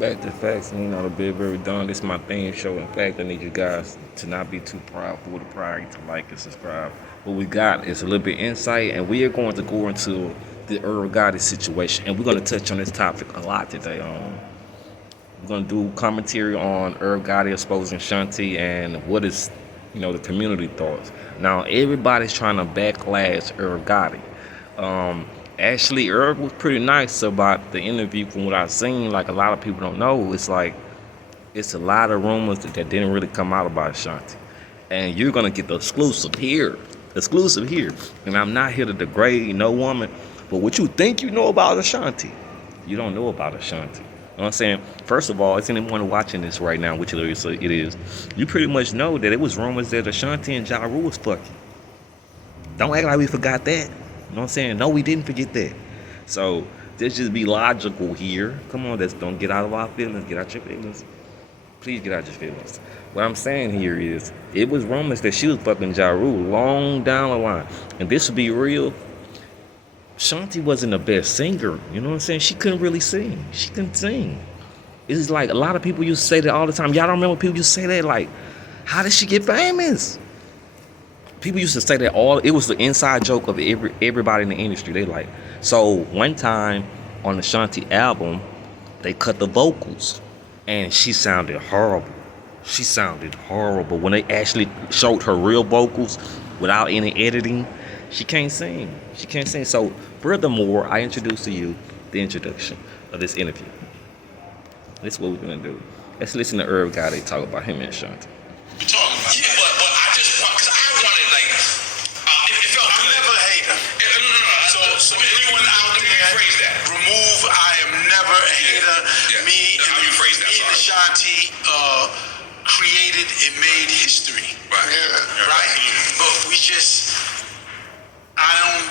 Back to facts, and the bit very done. This is my theme show. In fact, I need you guys to not be too proud for the pride to like and subscribe. What we got is a little bit insight, and we are going to go into the Irv Gotti situation, and we're going to touch on this topic a lot today. We're going to do commentary on Irv Gotti exposing Ashanti and what is, the community thoughts. Now, everybody's trying to backlash Irv Gotti. Actually, Irv was pretty nice about the interview from what I've seen. Like, a lot of people don't know. It's a lot of rumors that didn't really come out about Ashanti. And you're going to get the exclusive here. Exclusive here. And I'm not here to degrade no woman. But what you think you know about Ashanti, you don't know about Ashanti. You know what I'm saying? First of all, it's anyone watching this right now, which it is, you pretty much know that it was rumors that Ashanti and Ja Rule was fucking. Don't act like we forgot that. You know what I'm saying? No, we didn't forget that. So, let's just be logical here. Come on, let's don't get out of our feelings. Get out your feelings. Please get out your feelings. What I'm saying here is, it was rumors that she was fucking Ja Rule long down the line. And this would be real. Shanti wasn't the best singer. You know what I'm saying? She couldn't really sing. She couldn't sing. It's like a lot of people used to say that all the time. Y'all don't remember people used to say that? Like, how did she get famous? People used to say that it was the inside joke of everybody in the industry. They like, so one time on the Shanti album, they cut the vocals and she sounded horrible. She sounded horrible. When they actually showed her real vocals without any editing, she can't sing. She can't sing. So furthermore, I introduce to you the introduction of this interview. This is what we're gonna do. Let's listen to Irv Gotti talk about him and Ashanti. We're talking about yeah, but I just want, because I wanted, like, it felt good. I'm never a hater. No. So anyone out there, phrase that. Remove, I am never a hater. Yeah. Me and Ashanti created and made history. Right. Yeah. Right? But we just, I don't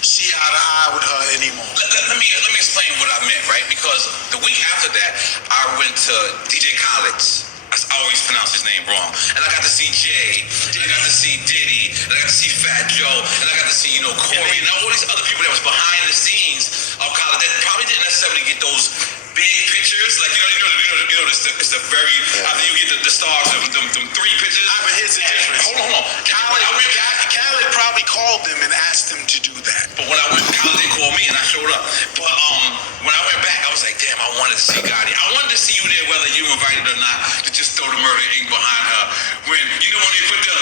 see eye to eye with her anymore. Let me explain what I meant, right? Because the week after that, I went to DJ Khaled's. I always pronounce his name wrong. And I got to see Jay, and I got to see Diddy, and I got to see Fat Joe, and I got to see, Corey, and all these other people that was behind the scenes of college that probably didn't necessarily get those big pictures. Like, it's the very, after you get the stars, them three pictures. But here's the difference. Hold on. Khaled probably called them and asked them to do that. But when I went, Khaled didn't call me, and I showed up. But when I went back, I was like, damn, I wanted to see Gotti. I wanted to see you there, whether you invited or not, to just throw the murder ink behind her. When they put the look at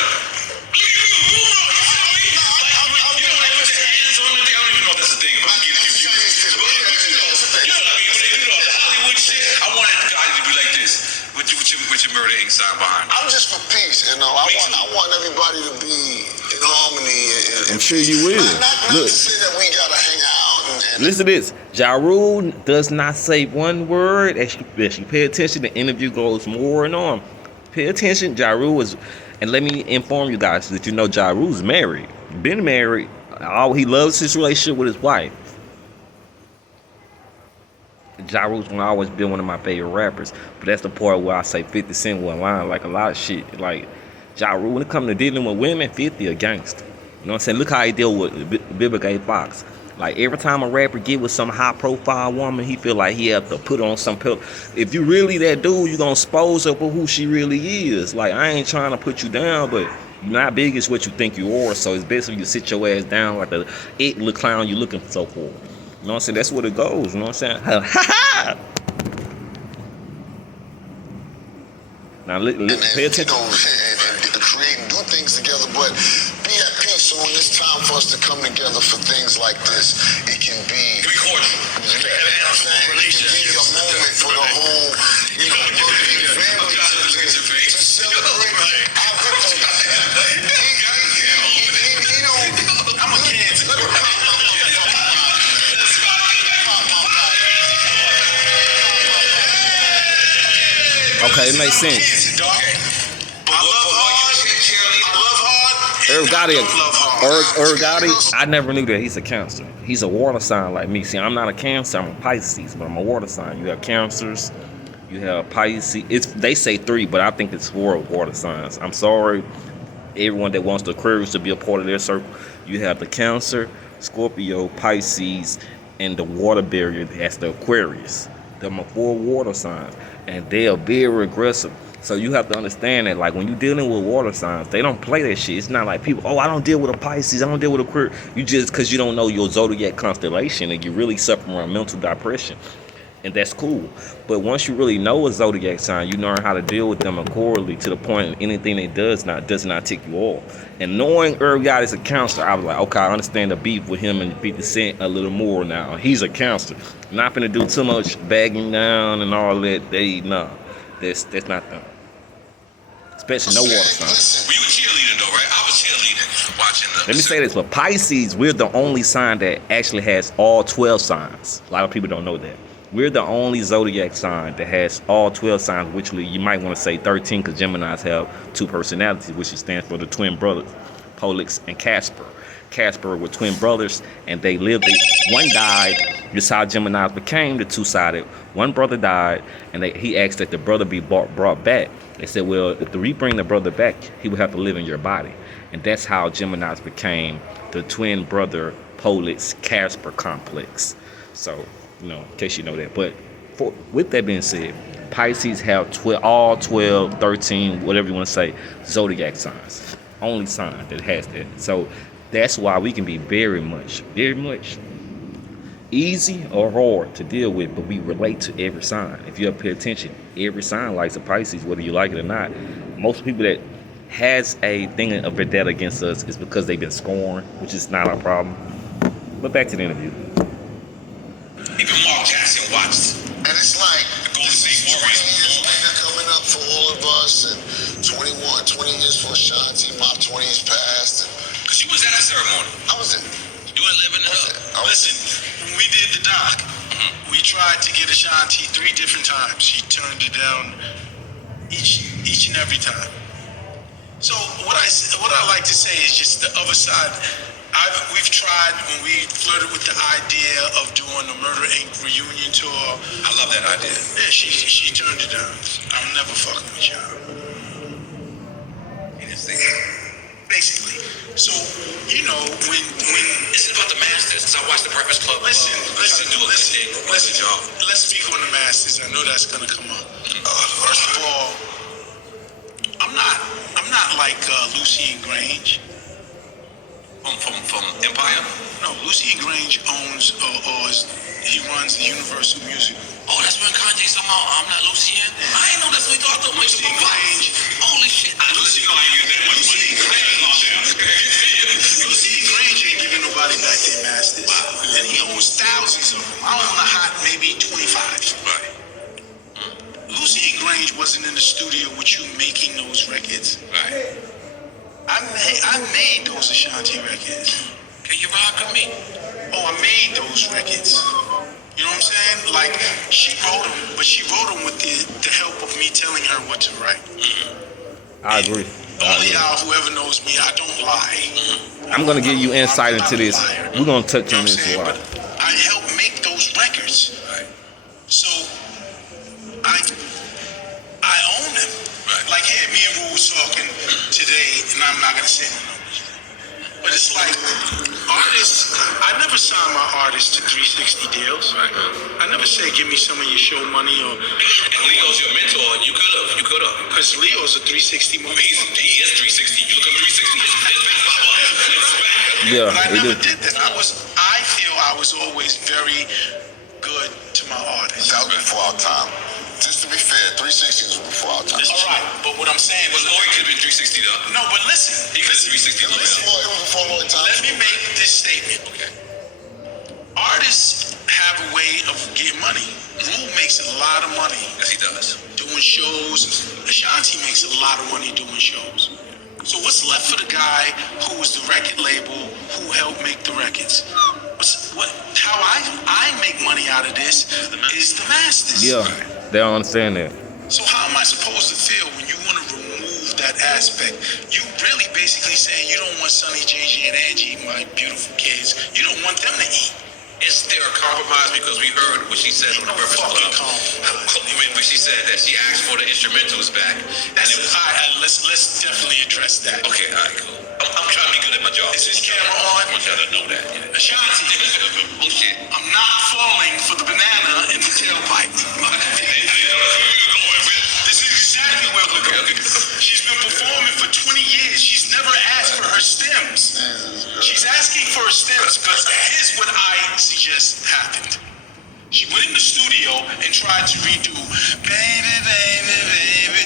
you, move on, you feel me? Like, when they put their hands on the thing, I don't even know if that's a thing. But you know what I mean? When they do the Hollywood shit, I wanted Gotti to be like this, with your murder ink sign behind her. I'm just for peace, I want everybody to be in harmony. I'm sure you will. Not to say that we gotta hang out. Listen to this. Ja Rule does not say one word. As you pay attention, the interview goes more and on. Pay attention. Ja Rule is, and let me inform you guys that Ja Rule's married. Been married. He loves his relationship with his wife. Ja Rule's gonna always be one of my favorite rappers. But that's the part where I say 50 Cent one line. Like a lot of shit. Like Ja Rule, when it comes to dealing with women, 50 a gangster. You know what I'm saying? Look how he deal with Vivica A. Fox. Like, every time a rapper get with some high-profile woman, he feel like he have to put on some pill. If you really that dude, you gonna expose her for who she really is. Like, I ain't trying to put you down, but you're not big as what you think you are. So it's best if you sit your ass down like the little clown you looking so for. You know what I'm saying? That's what it goes. You know what I'm saying? Ha ha! Now, pay attention. And create and do things together, but be at peace. So when it's time for us to come together for things like this, it can be cordial. It can be a moment for the whole, working family to celebrate our victory. I'm a Kansas. Okay, it makes sense. Irv Gotti, I never knew that he's a Cancer. He's a water sign like me. See, I'm not a Cancer, I'm a Pisces, but I'm a water sign. You have Cancers, you have Pisces. They say 3, but I think it's 4 water signs. I'm sorry, everyone that wants the Aquarius to be a part of their circle. You have the Cancer, Scorpio, Pisces, and the water barrier. That's the Aquarius. Them are 4 water signs, and they are very aggressive. So you have to understand that, like when you're dealing with water signs, they don't play that shit. It's not like people, oh, I don't deal with a Pisces, I don't deal with a Aquarius. You just because you don't know your zodiac constellation, and you're really suffering from mental depression, and that's cool. But once you really know a zodiac sign, you learn how to deal with them accordingly to the point anything they does not tick you off. And knowing Irv Gotti is a counselor, I was like, okay, I understand the beef with him and 50 Cent a little more now. He's a counselor. Not gonna do too much bagging down and all that. That's not them. Especially no water signs. Were you a cheerleader though, right? I was cheerleading watching them. Let me say this, for Pisces, we're the only sign that actually has all 12 signs. A lot of people don't know that. We're the only zodiac sign that has all 12 signs, which you might want to say 13 because Geminis have 2 personalities, which stands for the twin brothers, Pollux and Casper. Casper were twin brothers, and they lived. One died. This is how Geminis became the two-sided. One brother died, and he asked that the brother be brought back. They said, well, if we bring the brother back, he would have to live in your body. And that's how Geminis became the twin brother Pollux Casper complex. So, in case you know that. But with that being said, Pisces have all 12, 13, whatever you want to say, zodiac signs. Only sign that has that. So that's why we can be very much easy or hard to deal with, but we relate to every sign. If you ever pay attention, every sign likes a Pisces, whether you like it or not. Most people that has a thing of vendetta against us is because they've been scorned, which is not our problem. But back to the interview. Even Mark Jackson watched. And it's like, the Golden State Warriors 20 years later coming up for all of us, and 20 years for Ashanti, my 20s passed. Because you was at the ceremony. I was it. You were living it up. Listen, when we did the doc, we tried to get Ashanti 3 different times. She turned it down each and every time. So what I like to say is just the other side. We've tried when we flirted with the idea of doing a Murder Inc. reunion tour. I love that idea. Yeah, she turned it down. I'm never fucking with y'all. You didn't say that. Basically. So, when it's about the Masters. I watched the Breakfast Club. Listen, y'all. Let's speak on the Masters. I know that's gonna come up. First of all, I'm not like Lucy and Grange. From Empire? No, Lucy and Grange owns he runs the Universal Music. Oh, that's when Kanye's talking about I'm not Lucien? I ain't know that's what he thought. Lucy and Grange. Holy shit. Lucy and Grange ain't giving nobody back their masters. Wow. And he owns thousands of them. I own a hot maybe 25. Right. Lucy and Grange wasn't in the studio with you making those records. Right. I made those Ashanti records. Can you rock with me? Oh, I made those records. You know what I'm saying? Like, she wrote them, but she wrote them with the help of me telling her what to write. I agree. Only y'all, whoever knows me, I don't lie. I'm going to give you insight into this. We're going to touch on this a lot. I helped make those records. Right. So, I own them. Right. Like, here, me and Ru was talking today, and I'm not going to say no numbers. But it's like, artists, I never signed my artists to 360 deals. Right. I never said, give me some of your show money or... And Leo's your mentor, you could have. Because Leo's a 360 movie. He is 360. You look at 360. Yeah, but I never did that. I feel I was always very good to my artists. That was before our time. Just to be fair, 360 was before our time. All right, but what I'm saying is... Lloyd could have been 360 though. No, but listen. He could have 360. It was before Lloyd time. Let me make this statement. Okay. Artists have a way of getting money. Ru makes a lot of money. Yes, he does. Doing shows. Ashanti makes a lot of money doing shows. So what's left for the guy who was the record label who helped make the records? How I make money out of this is the masters. Yeah, they don't understand that. So how am I supposed to feel when you want to remove that aspect? You really basically saying you don't want Sonny, JJ, and Angie, my beautiful kids. You don't want them to eat. Is there a compromise? Because we heard what she said on the Breakfast Club. When she said that she asked for the instrumentals back. Let's definitely address that. Okay, all right, cool. I'm trying to be good at my job. Is this camera on? I want y'all to know that. Yeah. Ashanti. Bullshit. I'm not falling for the banana in the tailpipe. This is exactly where we're going. She's been performing for 20 years. She's never asked for her stems. She's asking for her stems because here's what I suggest happened. She went in the studio and tried to redo Baby, Baby, Baby.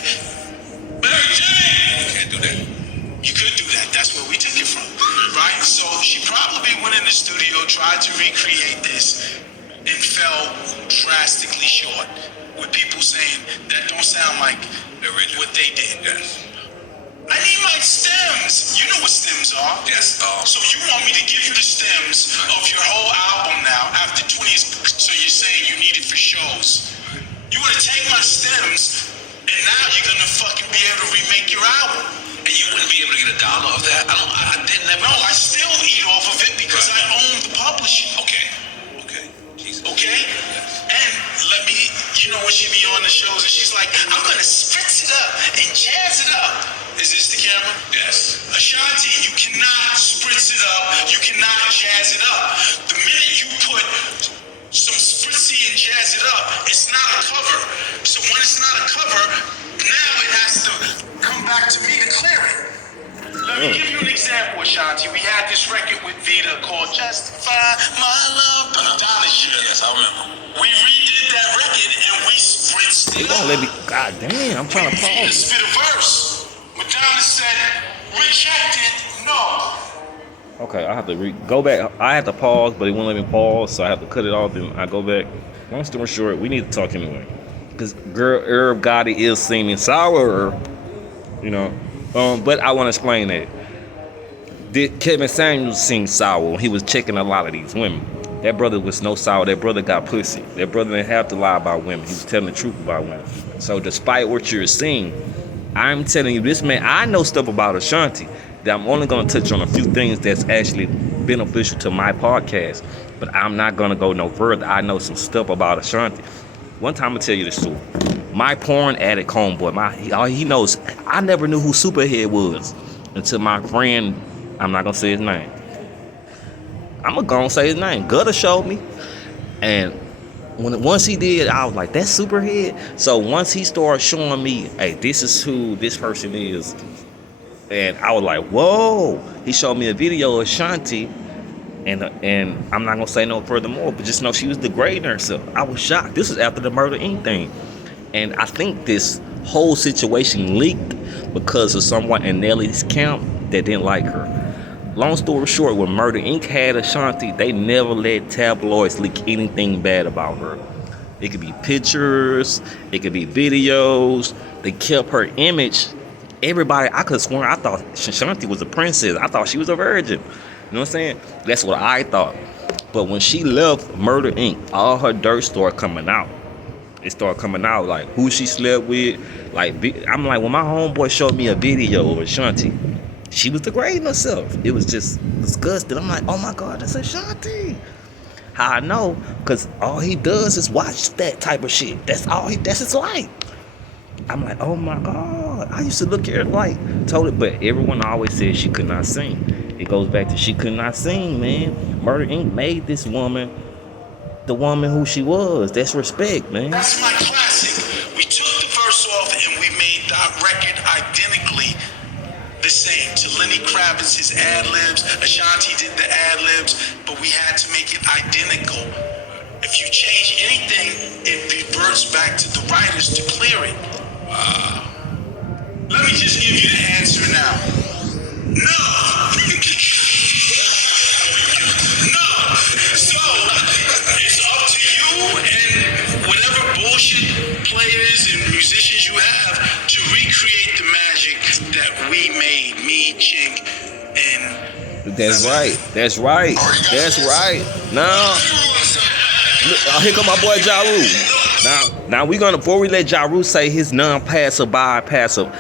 Mary Jane! You can't do that. You could do that. That's where we took it from. Right? So she probably went in the studio, tried to recreate this, and fell drastically short. With people saying that don't sound like what they did. Yes. I need my stems. You know what stems are. Yes. So you want me to give you the stems of your whole album now after 20 years? So you're saying you need it for shows. You want to take my stems and now you're going to fucking be able to remake your album. And you wouldn't be able to get $1 of that? I didn't have. No, I still eat off of it because I own the publishing. Okay. Jesus. Okay? And let me, you know when she be on the shows and she's like, I'm gonna spritz it up and jazz it up. Is this the camera? Yes. Ashanti, you cannot spritz it up. You cannot jazz it up. The minute you put some spritzy and jazz it up, it's not a cover. So when it's not a cover, now it has to come back to me to clear it. Let me give you an example, Ashanti. We had this record with Vita called Justify My Love, the Madonna shit. Yes, I remember. We redid that record and we spritzed it up. Let me. God damn, I'm trying to Vita pause. spit a verse. Madonna said, rejected, no. Okay, I have to go back. I had to pause, but it won't let me pause, so I have to cut it off. Then I go back. Long story short, we need to talk anyway, because girl, Irv Gotti is singing sour, you know. But I want to explain that. Did Kevin Samuels sing sour when he was checking a lot of these women? That brother was no sour. That brother got pussy. That brother didn't have to lie about women. He was telling the truth about women. So despite what you're seeing, I'm telling you, this man, I know stuff about Ashanti that I'm only going to touch on a few things that's actually beneficial to my podcast. But I'm not going to go no further. I know some stuff about Ashanti. One time I'm going to tell you this story. My porn addict homeboy, all he knows, I never knew who Superhead was until my friend, I'm not going to say his name. I'm going to go and say his name. Gutter showed me. And once he did, I was like, that's Superhead? So once he started showing me, hey, this is who this person is. And I was like, whoa. He showed me a video of Ashanti. And I'm not going to say no furthermore, but just know she was degrading herself. I was shocked. This was after the Murder Inc. thing. And I think this whole situation leaked because of someone in Nelly's camp that didn't like her. Long story short, when Murder Inc. had Ashanti, they never let tabloids leak anything bad about her. It could be pictures, it could be videos. They kept her image. Everybody, I could have sworn I thought Ashanti was a princess. I thought she was a virgin. You know what I'm saying? That's what I thought. But when she left Murder Inc., all her dirt started coming out. It started coming out, like who she slept with. Like, I'm like, when my homeboy showed me a video of Ashanti, she was degrading herself. It was just disgusting. I'm like, oh my God, that's Ashanti. How I know? Because all he does is watch that type of shit. That's his life. I'm like, oh my God. I used to look at her like, but everyone always said she could not sing. It goes back to she could not sing, man. Murder Inc. made this woman the woman who she was. That's respect, man. That's my classic. We took the verse off and we made the record identically the same. To Lenny Kravitz's ad-libs, Ashanti did the ad-libs, but we had to make it identical. If you change anything, it reverts back to the writers to clear it. Let me just give you the answer now. No! No! So, it's up to you and whatever bullshit players and musicians you have to recreate the magic that we made, me, Chink, and... That's right. That's right. That's right. Now, here come my boy Ja Rule. Now we're gonna, before we let Ja Rule say his non-passive, bypassive,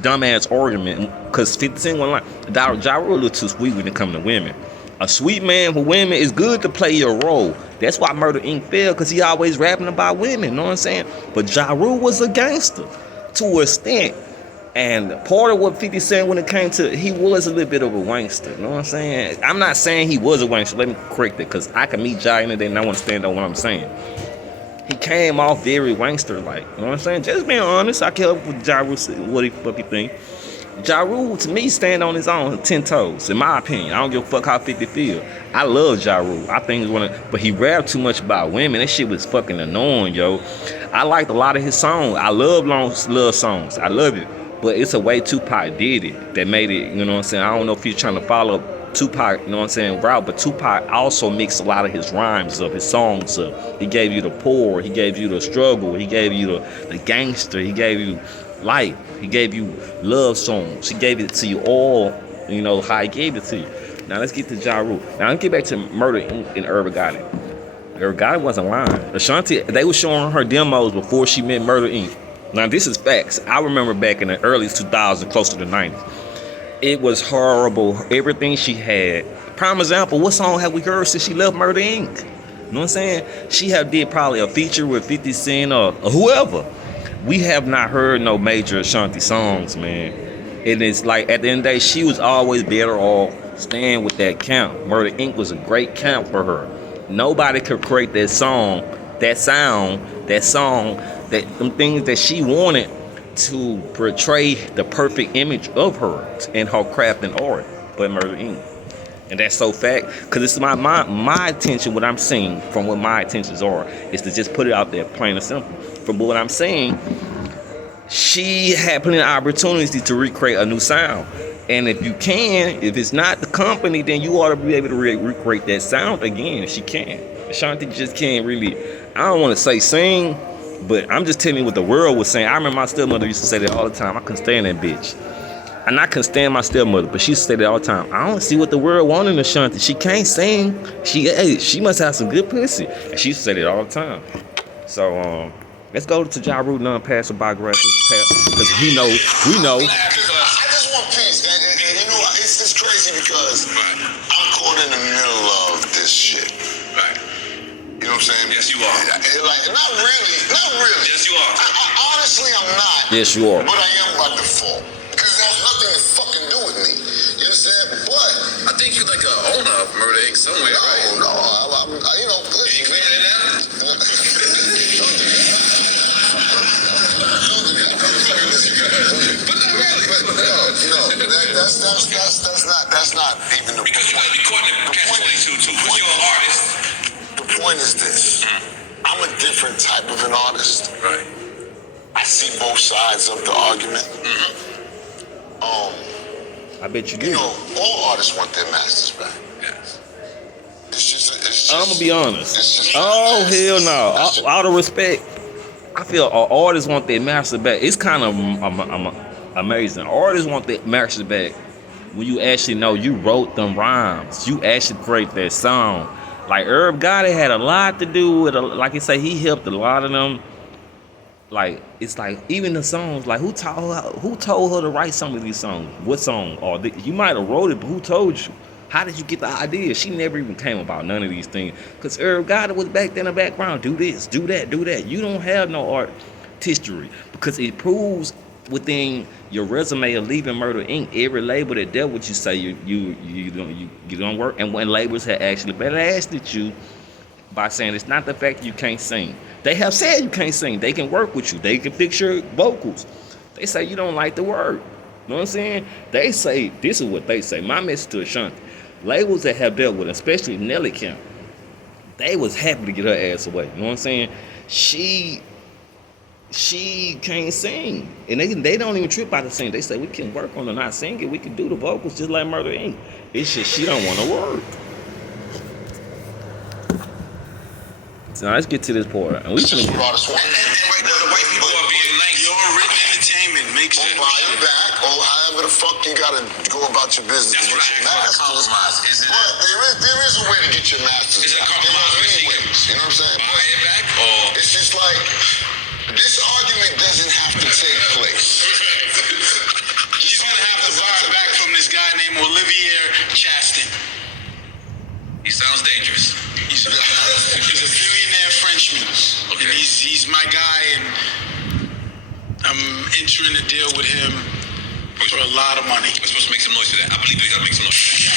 dumbass argument, because 50 Cent one line, Ja Rule look too sweet when it comes to women. A sweet man for women is good to play your role. That's why Murder Inc. failed, because he always rapping about women, you know what I'm saying? But Ja Rule was a gangster to an extent. And part of what 50 Cent when it came to, he was a little bit of a wankster. You know what I'm saying? I'm not saying he was a wankster. Let me correct it, because I can meet Jai in the day and I want to stand on what I'm saying. He came off very wankster-like. You know what I'm saying? Just being honest, I care with Ja Rule what he think. Ja Rule, to me, stand on his own 10 toes, in my opinion. I don't give a fuck how 50 feel. I love Ja Rule. I think but he rapped too much about women. That shit was fucking annoying, yo. I liked a lot of his songs. I love love songs. I love it. But it's a way Tupac did it that made it, you know what I'm saying? I don't know if you're trying to follow Tupac, you know what I'm saying, route, but Tupac also mixed a lot of his rhymes up, his songs up. He gave you the poor, he gave you the struggle, he gave you the gangster, he gave you life, he gave you love songs, he gave it to you all, you know, how he gave it to you. Now let's get to Ja Rule. Now let's get back to Murder Inc. and Irv Gotti. Irv Gotti wasn't lying. Ashanti, they were showing her demos before she met Murder Inc. Now this is facts. I remember back in the early 2000s, close to the 90s. It was horrible. Everything she had. Prime example, what song have we heard since she left Murder Inc.? You know what I'm saying? She have did probably a feature with 50 Cent or whoever. We have not heard no major Ashanti songs, man. And it's like, at the end of the day, she was always better off staying with that camp. Murder Inc. was a great camp for her. Nobody could create that song, that sound, that song, them things that she wanted to portray the perfect image of her and her craft and art, but Murder Inc. And that's so fact, because it's my attention, what I'm seeing from what my intentions are, is to just put it out there, plain and simple. From what I'm saying, she had plenty of opportunities to recreate a new sound. And if it's not the company, then you ought to be able to recreate that sound again if she can. Ashanti just can't really, I don't want to say sing, but I'm just telling you what the world was saying. I remember my stepmother used to say that all the time. I couldn't stand that bitch. And I couldn't stand my stepmother, but she used to say that all the time. I don't see what the world wanted in Ashanti. She can't sing. She must have some good pussy. And she used to say that all the time. So, let's go to Ja Rule non-passive biographical, because we know. I just want peace, and you know, it's crazy because I'm caught in the middle of this shit. Right. You know what I'm saying? Yes, you are. Like, not really. Yes, you are. Honestly, I'm not. Yes, you are. But I am by default. Because it has nothing to fucking do with me. You understand? But I think you're like an owner of Murder Inc. somewhere, right? no, you know, good. You clearing it out? Don't do that. But not really. No, that's not even the Because you point. might be caught in the catch-22 too. Because you're an artist. The point is this. I'm a different type of an artist. Right. I see both sides of the argument. I bet you do. You know, all artists want their masters back. Yes. It's just I'm gonna be honest. It's just Oh hell no! All the respect, I feel artists want their master back. It's kind of amazing. Artists want their master back when you actually know you wrote them rhymes. You actually create that song. Like Irv Gotti had a lot to do with, like I say, he helped a lot of them. Like, it's like, even the songs, like, who told her to write some of these songs? What song? Or you might have wrote it, but who told you? How did you get the idea? She never even came about none of these things. Because Irv Gotti was back there in the background. Do this, do that, do that. You don't have no art history. Because it proves within your resume of leaving Murder Inc., every label that dealt with you say you don't work. And when labels had actually blasted you by saying it's not the fact that you can't sing. They have said you can't sing. They can work with you. They can fix your vocals. They say you don't like the word. You know what I'm saying? They say, this is what they say. My message to Ashanti. Labels that have dealt with, especially Nelly Camp, they was happy to get her ass away. You know what I'm saying? She can't sing. And they don't even trip out to sing. They say we can work on her not singing. We can do the vocals just like Murder Inc. It's just she don't want to work. So now let's get to this part. And we just finna brought us one. And right now, the white people are being nice. Your written entertainment makes you buy it back, or however the fuck you gotta go about your business. That's to what get your I masters. compromise. Is it? But there is a way to get your masters. Is it a back. compromise? There are many ways. You know what I'm saying? Buy it back, or It's just like this argument doesn't have to take place. she's gonna have to buy it back from this guy named Olivier Chastain. He sounds dangerous. He's a billionaire Frenchman. Okay. And he's my guy, and I'm entering a deal with him For a lot of money. We're supposed to make some noise for that. I believe we gotta make some noise for that.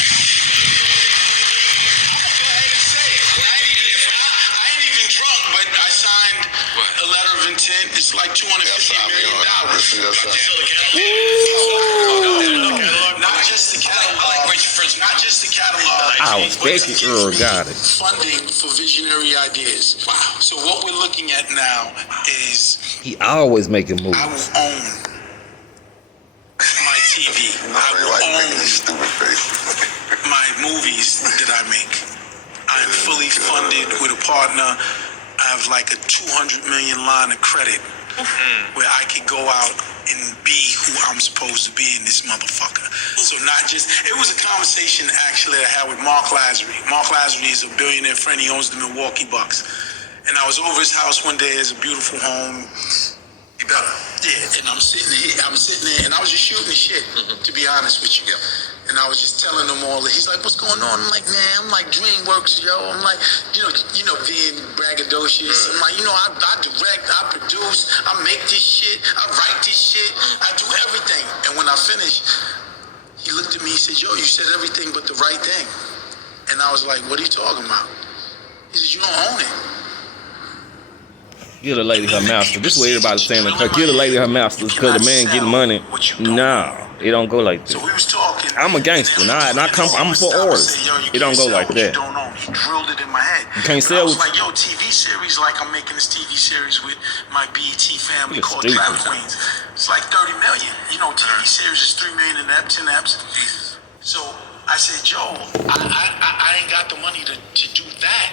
Go ahead and say it. I ain't even drunk, but I signed a letter of intent. It's like $250 million. Not just the catalog. Not just the catalog. I was thinking Irv Gotti. Funding for visionary ideas. Wow. So what we're looking at now is He always making moves. I will own my TV. I will own my movies that I make. I am fully funded with a partner. I have like a $200 million line of credit where I can go out and be who I'm supposed to be in this motherfucker. So not just, it was a conversation actually I had with Mark Lazary. Mark Lazary is a billionaire friend. He owns the Milwaukee Bucks. And I was over his house one day. It's a beautiful home. Yeah, and I'm sitting there, and I was just shooting the shit, to be honest with you. And I was just telling him all that. He's like, what's going on? I'm like, man, I'm like DreamWorks, yo. I'm like, being braggadocious. I'm like, I direct, I produce, I make this shit, I write this shit, I do everything. And when I finished, he looked at me, he said, yo, you said everything but the right thing. And I was like, what are you talking about? He said, you don't own it. Give the lady her master. This is what everybody's saying. Like, give the lady her masters because the man getting money. Nah, it don't go like that. So we was talking. I'm a gangster. I'm for orders. It don't go like that. He drilled it in my head. You can't sell. I was like, yo, TV series, like I'm making this TV series with my BET family called Trap Queens. It's like 30 million. TV series is 3 million in eps and eps. So I said, Joe, I ain't got the money to do that.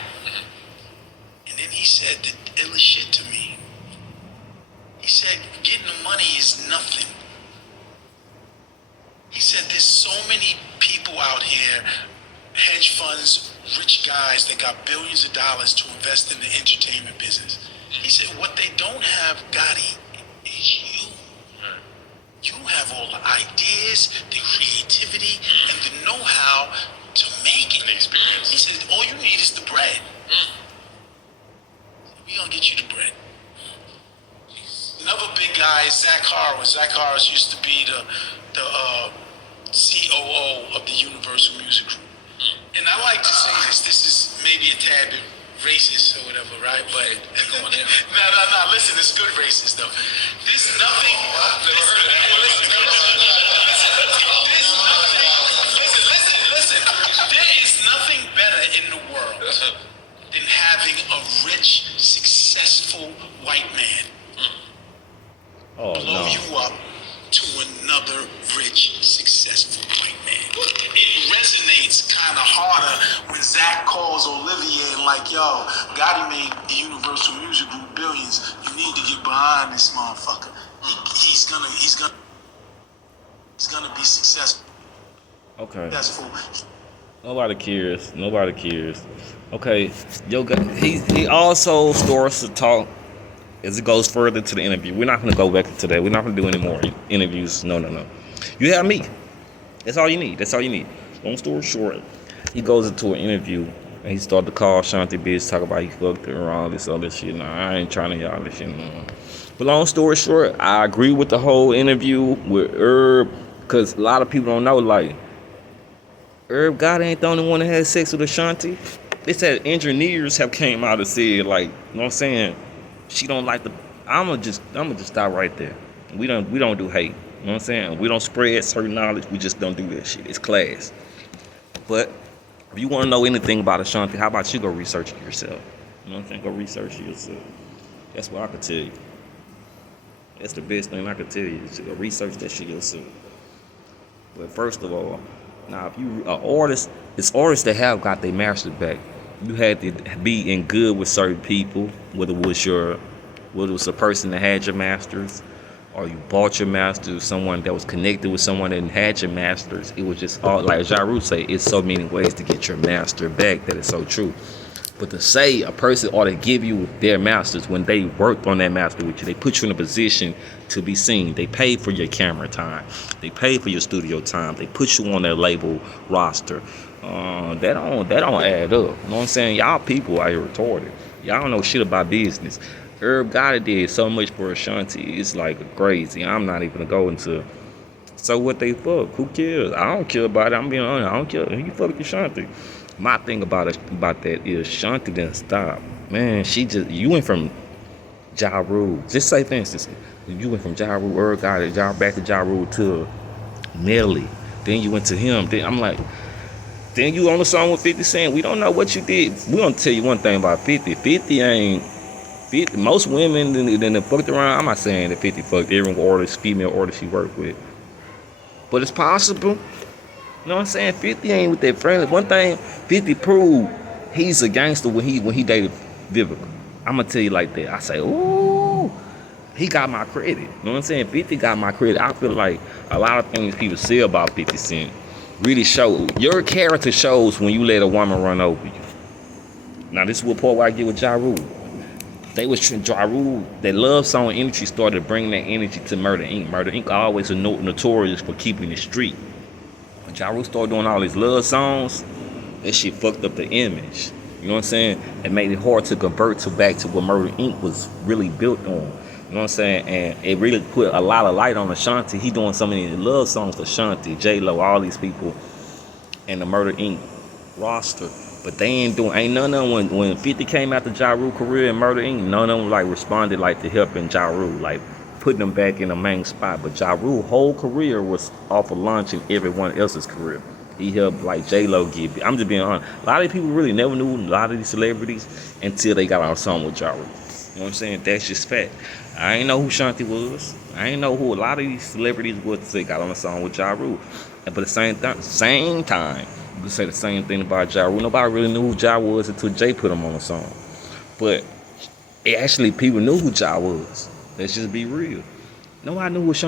And then he said the illest shit to me. He said, getting the money is nothing. He said, there's so many people out here, hedge funds, rich guys that got billions of dollars to invest in the entertainment business. He said, what they don't have, Gotti, is you. You have all the ideas, the creativity, and the know-how to make it. And the experience. He said, all you need is the bread. We gonna get you the bread. Another big guy is Zach Harris. Zach Harris used to be the COO of the Universal Music Group. And I like to say this is maybe a tad bit racist or whatever, right? But no, listen, it's good racist though. There's nothing. Listen. There is nothing better in the world than having a rich, successful white man blow you up to another rich, successful white man. It resonates kind of harder when Zach calls Olivier and like, yo, Gotti made the Universal Music Group billions. You need to get behind this motherfucker. He's gonna be successful. Okay. Successful. Nobody cares. Okay, he also starts to talk as it goes further to the interview. We're not going to go back to that. We're not going to do any more interviews. No. You have me. That's all you need. Long story short, he goes into an interview and he started to call Ashanti bitch, talk about he fucked her and all this other shit. Nah, I ain't trying to hear all this shit no more. But long story short, I agree with the whole interview with Irv because a lot of people don't know, like, Irv Gotti ain't the only one that had sex with Ashanti. They said engineers have came out and said, like, you know what I'm saying? She don't like the. I'ma just stop right there. We don't do hate. You know what I'm saying? We don't spread certain knowledge. We just don't do that shit. It's class. But if you want to know anything about Ashanti, how about you go research it yourself? You know what I'm saying? Go research it yourself. That's what I could tell you. That's the best thing I could tell you. Is to go research that shit yourself. But first of all, now if you artist, it's artists that have got their masters back. You had to be in good with certain people, whether it was a person that had your masters, or you bought your masters, someone that was connected with someone that had your masters. It was just all, like Ja Rule say, it's so many ways to get your master back that is so true. But to say a person ought to give you their masters when they worked on that master with you, they put you in a position to be seen. They paid for your camera time. They paid for your studio time. They put you on their label roster. That don't add up. You know what I'm saying? Y'all people out here retarded. Y'all don't know shit about business. Irv Gotti did so much for Ashanti. It's like crazy. I'm not even gonna go into So what they fuck? Who cares? I don't care about it. I'm being honest. I don't care. He fucked Ashanti. My thing about that is Shanti didn't stop. Man, you went from Ja Rule. Just say for instance, you went from Ja Rule, Irv Gotti, back to Ja Rule to Nelly. Then you went to him. Then I'm like, then you on the song with 50 Cent. We don't know what you did. We gonna tell you one thing about 50. 50 ain't 50. Most women then fucked around. I'm not saying that 50 fucked every artist, female artist she worked with. But it's possible. You know what I'm saying? 50 ain't with that friendly. One thing 50 proved he's a gangster when he dated Vivica. I'm gonna tell you like that. I say, ooh, he got my credit. You know what I'm saying? 50 got my credit. I feel like a lot of things people say about 50 Cent really show. Your character shows when you let a woman run over you. Now this is what part where I get with Ja Rule. They was Ja Rule, that love song energy started bringing that energy to Murder Inc. Murder Inc. always notorious for keeping it street. When Ja Rule started doing all these love songs, that shit fucked up the image. You know what I'm saying? It made it hard to convert back to what Murder Inc. was really built on. You know what I'm saying? And it really put a lot of light on Ashanti. He doing so many love songs for Ashanti, J-Lo, all these people in the Murder Inc. roster. But they ain't none of them, when 50 came out the Ja Rule career and Murder Inc., none of them like responded like to helping Ja Rule, like putting them back in the main spot. But Ja Rule whole career was off of launching everyone else's career. He helped like J-Lo get, I'm just being honest, a lot of people really never knew a lot of these celebrities until they got on a song with Ja Rule. You know what I'm saying? That's just fact. I ain't know who Shanti was. I ain't know who a lot of these celebrities was until they got on a song with Ja Rule. But at the same time, you can say the same thing about Ja Rule. Nobody really knew who Ja was until Jay put him on the song. But actually, people knew who Ja was. Let's just be real. Nobody knew who Shanti